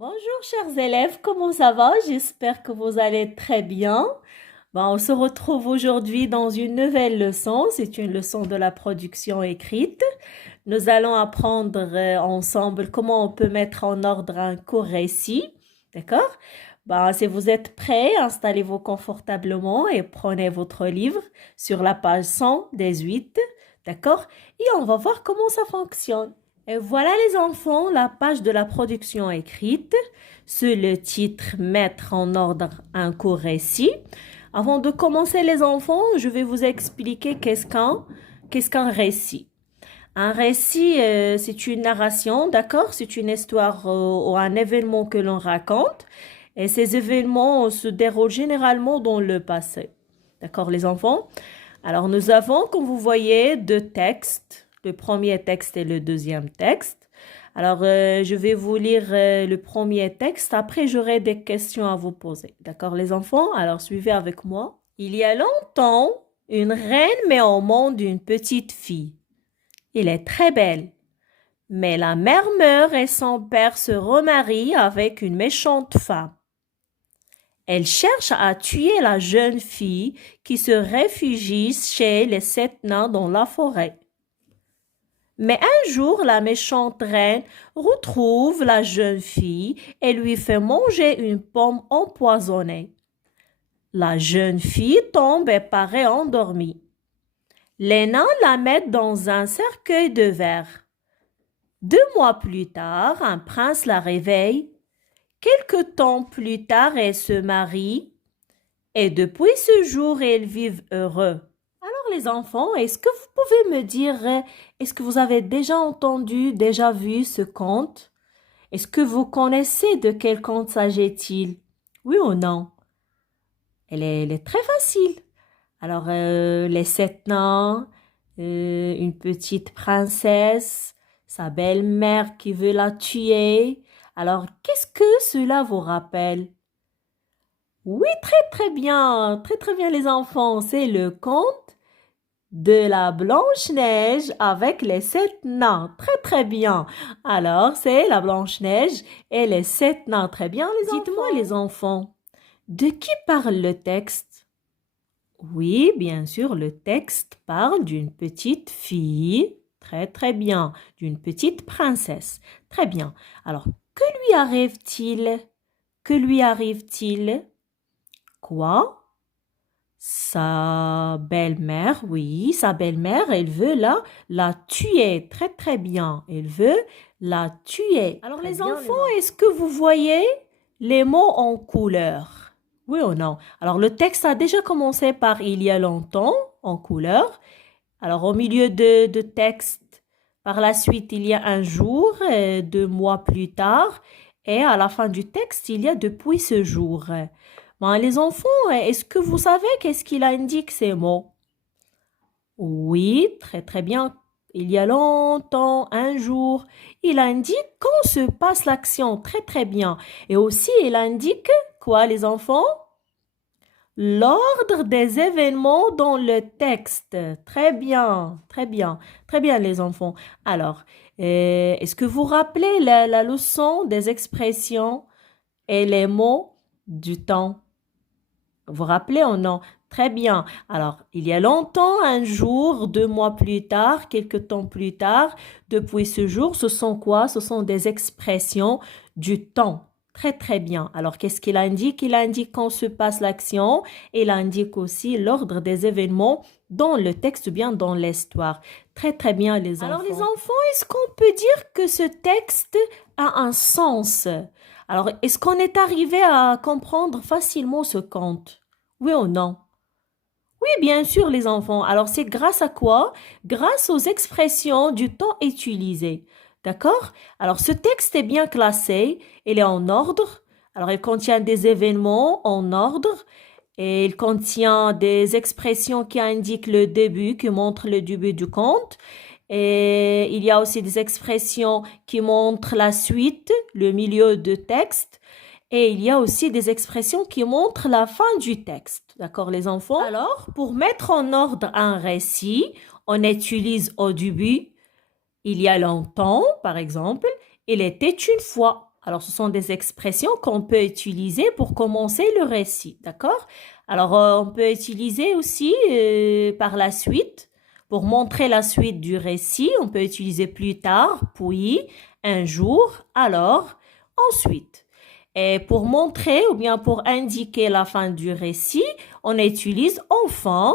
Bonjour chers élèves, comment ça va? J'espère que vous allez très bien. On se retrouve aujourd'hui dans une nouvelle leçon. C'est une leçon de la production écrite. Nous allons apprendre ensemble comment on peut mettre en ordre un court récit. D'accord? Si vous êtes prêts, installez-vous confortablement et prenez votre livre sur la page 118. D'accord? Et on va voir comment ça fonctionne. Et voilà les enfants, la page de la production écrite, sur le titre Mettre en ordre un court récit. Avant de commencer les enfants, je vais vous expliquer qu'est-ce qu'un récit. Un récit, c'est une narration, d'accord? C'est une histoire ou un événement que l'on raconte. Et ces événements se déroulent généralement dans le passé. D'accord les enfants? Alors nous avons, comme vous voyez, deux textes, le premier texte et le deuxième texte. Alors je vais vous lire le premier texte, après j'aurai des questions à vous poser. D'accord les enfants? Alors suivez avec moi. Il y a longtemps, une reine met au monde une petite fille. Elle est très belle, mais la mère meurt et son père se remarie avec une méchante femme. Elle cherche à tuer la jeune fille qui se réfugie chez les sept nains dans la forêt. Mais un jour, la méchante reine retrouve la jeune fille et lui fait manger une pomme empoisonnée. La jeune fille tombe et paraît endormie. Les nains la mettent dans un cercueil de verre. 2 mois plus tard, un prince la réveille. Quelque temps plus tard, elle se marie. Et depuis ce jour, ils vivent heureux. Alors les enfants, est-ce que vous pouvez me dire, est-ce que vous avez déjà entendu, déjà vu ce conte? Est-ce que vous connaissez de quel conte s'agit-il? Oui ou non? Elle est très facile. Alors, les sept nains, une petite princesse, sa belle-mère qui veut la tuer. Alors, qu'est-ce que cela vous rappelle? Oui, très très bien les enfants. C'est le conte de la Blanche-Neige avec les sept nains. Très très bien. Alors, c'est la Blanche-Neige et les sept nains. Très bien les enfants. Dites-moi les enfants, de qui parle le texte? Oui, bien sûr, le texte parle d'une petite fille. Très très bien. D'une petite princesse. Très bien. Alors, que lui arrive-t-il? Que lui arrive-t-il? Quoi? Sa belle-mère, oui, sa belle-mère, elle veut la tuer. Très, très bien. Elle veut la tuer. Alors, Très les bien, les enfants, enfants. est-ce que vous voyez les mots en couleur? Oui ou non? Alors, le texte a déjà commencé par il y a longtemps en couleur. Alors, au milieu de texte, par la suite, il y a un jour, 2 mois plus tard. Et à la fin du texte, il y a depuis ce jour. Les enfants, est-ce que vous savez qu'est-ce qu'il indique ces mots? Oui, très très bien. Il y a longtemps, un jour, il indique quand se passe l'action. Très très bien. Et aussi, il indique quoi, les enfants? L'ordre des événements dans le texte. Très bien, très bien, très bien les enfants. Alors, est-ce que vous rappelez la leçon des expressions et les mots du temps? Vous vous rappelez ou non? Très bien. Alors, il y a longtemps, un jour, 2 mois plus tard, quelque temps plus tard, depuis ce jour, ce sont quoi? Ce sont des expressions du temps. Très, très bien. Alors, qu'est-ce qu'il indique? Il indique quand se passe l'action. Il indique aussi l'ordre des événements dans le texte ou bien dans l'histoire. Très, très bien, les enfants. Alors, les enfants, est-ce qu'on peut dire que ce texte a un sens? Alors, est-ce qu'on est arrivé à comprendre facilement ce conte? Oui ou non? Oui, bien sûr, les enfants. Alors, c'est grâce à quoi? Grâce aux expressions du temps utilisées. D'accord? Alors, ce texte est bien classé. Il est en ordre. Alors, il contient des événements en ordre. Et il contient des expressions qui indiquent le début, qui montrent le début du conte. Et il y a aussi des expressions qui montrent la suite, le milieu de texte. Et il y a aussi des expressions qui montrent la fin du texte. D'accord, les enfants? Alors, pour mettre en ordre un récit, on utilise au début, il y a longtemps, par exemple, il était une fois. Alors, ce sont des expressions qu'on peut utiliser pour commencer le récit, d'accord? Alors, on peut utiliser aussi par la suite, pour montrer la suite du récit, on peut utiliser plus tard, puis, un jour, alors, ensuite. Et pour montrer ou bien pour indiquer la fin du récit, on utilise enfin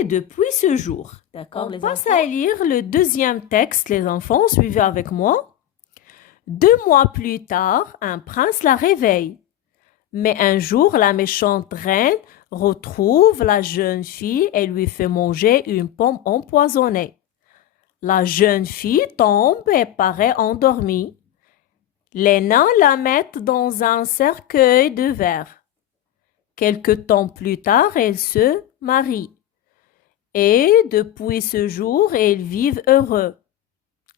et depuis ce jour, d'accord? On passe à lire le deuxième texte, les enfants, suivez avec moi. 2 mois plus tard, un prince la réveille. Mais un jour, la méchante reine retrouve la jeune fille et lui fait manger une pomme empoisonnée. La jeune fille tombe et paraît endormie. Les nains la mettent dans un cercueil de verre. Quelque temps plus tard, elle se marie. Et depuis ce jour, ils vivent heureux.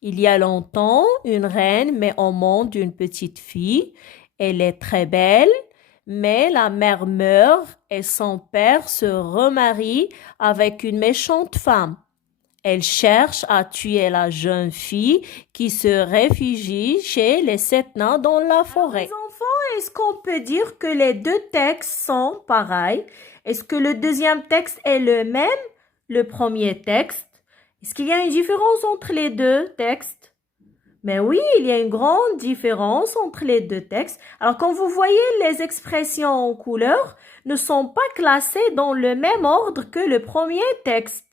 Il y a longtemps, une reine met au monde une petite fille. Elle est très belle, mais la mère meurt et son père se remarie avec une méchante femme. Elle cherche à tuer la jeune fille qui se réfugie chez les 7 nains dans la forêt. Les enfants, est-ce qu'on peut dire que les deux textes sont pareils? Est-ce que le deuxième texte est le même, le premier texte? Est-ce qu'il y a une différence entre les deux textes? Mais oui, il y a une grande différence entre les deux textes. Alors, comme vous voyez, les expressions en couleur ne sont pas classées dans le même ordre que le premier texte.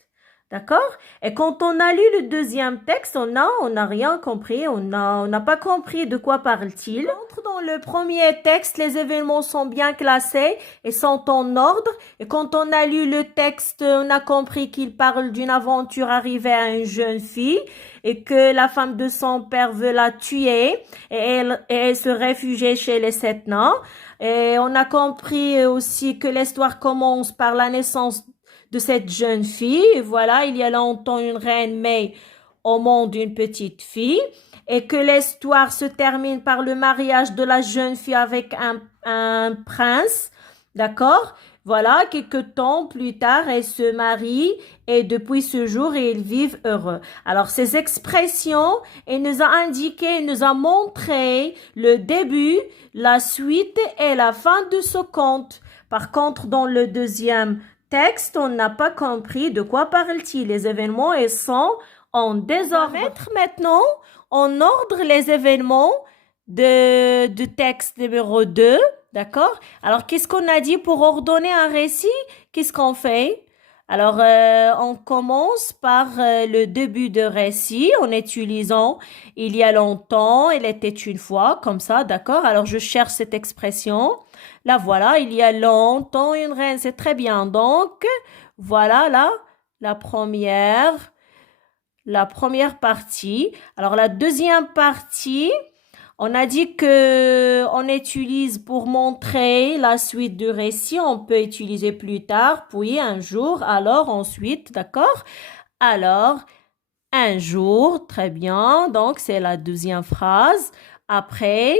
D'accord? Et quand on a lu le deuxième texte, on n'a rien compris, on n'a pas compris de quoi parle-t-il. Dans le premier texte, les événements sont bien classés et sont en ordre. Et quand on a lu le texte, on a compris qu'il parle d'une aventure arrivée à une jeune fille et que la femme de son père veut la tuer et elle se réfugie chez les 7 nains. Et on a compris aussi que l'histoire commence par la naissance de cette jeune fille. Et voilà, il y a longtemps, une reine met au monde une petite fille et que l'histoire se termine par le mariage de la jeune fille avec un prince. D'accord? Voilà, quelques temps plus tard, elle se marie et depuis ce jour, ils vivent heureux. Alors, ces expressions, elle nous a indiqué, elle nous a montré le début, la suite et la fin de ce conte. Par contre, dans le deuxième texte, on n'a pas compris de quoi parle-t-il. Les événements ils sont en désordre. On va mettre maintenant en ordre les événements du texte numéro 2. D'accord? Alors, qu'est-ce qu'on a dit pour ordonner un récit? Qu'est-ce qu'on fait? Alors, on commence par le début de récit en utilisant il y a longtemps, il était une fois, comme ça, d'accord? Alors, je cherche cette expression. Là, voilà, il y a longtemps une reine, c'est très bien. Donc, voilà là, la première partie. Alors, la deuxième partie, on a dit que on utilise pour montrer la suite du récit, on peut utiliser plus tard, puis un jour, alors ensuite, d'accord? Alors, un jour, très bien, donc c'est la deuxième phrase. Après,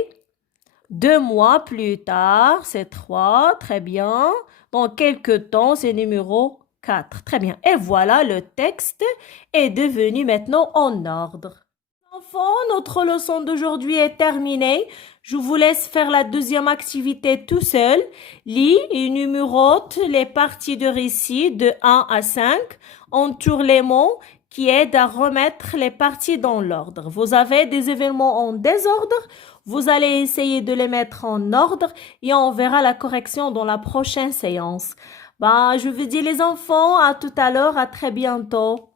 2 mois plus tard, c'est 3, très bien. Dans quelques temps, c'est numéro 4, très bien. Et voilà, le texte est devenu maintenant en ordre. Enfants, notre leçon d'aujourd'hui est terminée. Je vous laisse faire la deuxième activité tout seul. Lis et numérote les parties de récit de 1 à 5. Entoure les mots qui aident à remettre les parties dans l'ordre. Vous avez des événements en désordre. Vous allez essayer de les mettre en ordre et on verra la correction dans la prochaine séance. Je vous dis les enfants, à tout à l'heure, à très bientôt.